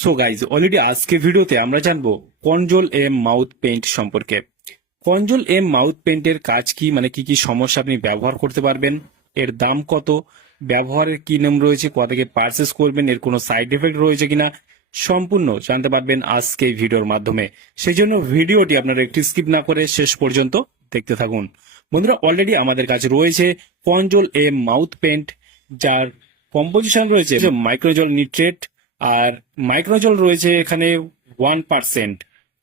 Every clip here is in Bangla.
সো গাইজ অলরেডি আজকে ভিডিওতে আমরা জানব কনজোল এম মাউথ পেইন্ট সম্পর্কে। কনজোল এম মাউথ পেইন্টের কাজ কি? মানে কি কি সমস্যা আপনি ব্যবহার করতে পারবেন? এর দাম কত? ব্যবহারের কি নিয়ম রয়েছে? কোথা থেকে পারচেস করবেন? এর কোনো সাইড এফেক্ট রয়েছে কিনা? সম্পূর্ণ জানতে পারবেন আজকে ভিডিওর মাধ্যমে। সেই জন্য ভিডিওটি আপনারা একটি স্কিপ না করে শেষ পর্যন্ত দেখতে থাকুন। বন্ধুরা অলরেডি আমাদের কাছে রয়েছে কনজোল এম মাউথ পেইন্ট যার কম্পোজিশন রয়েছে মাইক্রোজল নিট্রেট আর মাইক্রোজল রয়েছে এখানে ওয়ান পার্সেন্ট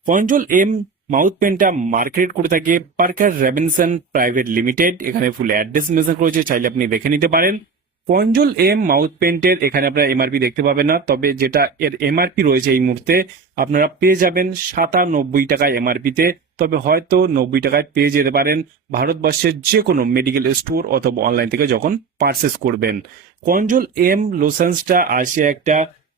কনজোল এম মাউথ পেনটা মার্কেট করে থাকে পার্কার রেভেনসন প্রাইভেট লিমিটেড। এখানে ফুল অ্যাড্রেস মেনশন করেছে চাইলে আপনি দেখে নিতে পারেন। কনজোল এম মাউথ পেন্টের এখানে আপনারা এমআরপি দেখতে পাবেন না, তবে যেটা এর এমআরপি রয়েছে এই মুহূর্তে, আপনারা পেয়ে যাবেন সাতানব্বই টাকায় এমআরপি তে, তবে হয়তো নব্বই টাকায় পেয়ে যেতে পারেন ভারতবর্ষের যে কোনো মেডিকেল স্টোর অথবা অনলাইন থেকে যখন পারচেস করবেন। কঞ্জল এম লোশনসটা আসে একটা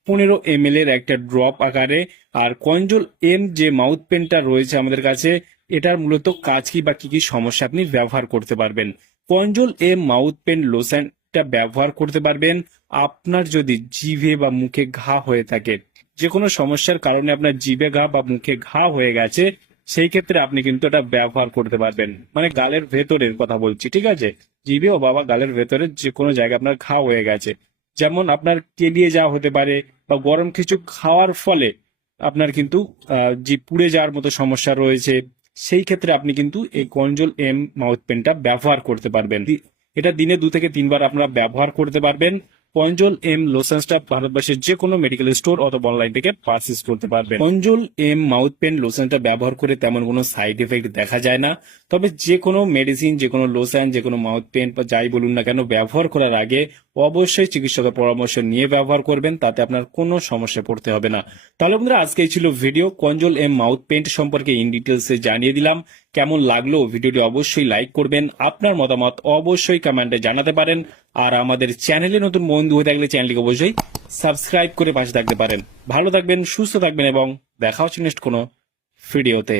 পনেরো এম এর একটা ড্রপ আকারে। আর কনজোল এম যে মাউথ পেনটা রয়েছে আমাদের কাছে, এটার মূলত কাজ কি বা কি কি সমস্যা আপনি ব্যবহার করতে পারবেন? কনজোল এম মাউথ পেন লোশনটা ব্যবহার করতে পারবেন। আপনার যদি জিভে বা মুখে ঘা হয়ে থাকে যে কোনো সমস্যার কারণে আপনার জিভে ঘা বা মুখে ঘা হয়ে গেছে, সেই ক্ষেত্রে আপনি কিন্তু এটা ব্যবহার করতে পারবেন। মানে গালের ভেতরের কথা বলছি, ঠিক আছে? জিভে ও বাবা গালের ভেতরে যে কোনো জায়গায় আপনার ঘা হয়ে গেছে। যেমন আপনার কেলিয়ে যাওয়া হতে পারে বা গরম কিছু খাওয়ার ফলে আপনার কিন্তু যে পুড়ে যাওয়ার মতো সমস্যা রয়েছে, সেই ক্ষেত্রে আপনি কিন্তু এই কঞ্জল এম মাউথ পেনটা ব্যবহার করতে পারবেন। এটা দিনে দু থেকে তিনবার আপনারা ব্যবহার করতে পারবেন। কনজোল এম লোশনসটা ভারতবর্ষের যে কোনো মেডিকেল স্টোর অথবা অনলাইন থেকে পারচেস করতে পারবেন। কনজোল এম মাউথ পেন লোশনটা ব্যবহার করে তেমন কোনো সাইড এফেক্ট দেখা যায় না। তবে যে কোনো মেডিসিন যে কোনো লোশন যে কোনো মাউথ পেন বা যাই বলুন না কেন ব্যবহার করার আগে অবশ্যই চিকিৎসকের পরামর্শ নিয়ে ব্যবহার করবেন, তাতে আপনার কোনো সমস্যা পড়তে হবে না। তাহলে বন্ধুরা আজকে ছিল ভিডিও কনজোল এম মাউথ পেন্ট সম্পর্কে ইন ডিটেলসে জানিয়ে দিলাম। কেমন লাগল ভিডিওটি অবশ্যই লাইক করবেন। আপনার মতামত অবশ্যই কমেন্টে জানাতে পারেন। আর আমাদের চ্যানেলে নতুন বন্ধু হয়ে থাকলে চ্যানেলটিকে অবশ্যই সাবস্ক্রাইব করে পাশে থাকতে পারেন। ভালো থাকবেন, সুস্থ থাকবেন এবং দেখা হচ্ছে নেক্সট কোনো ভিডিওতে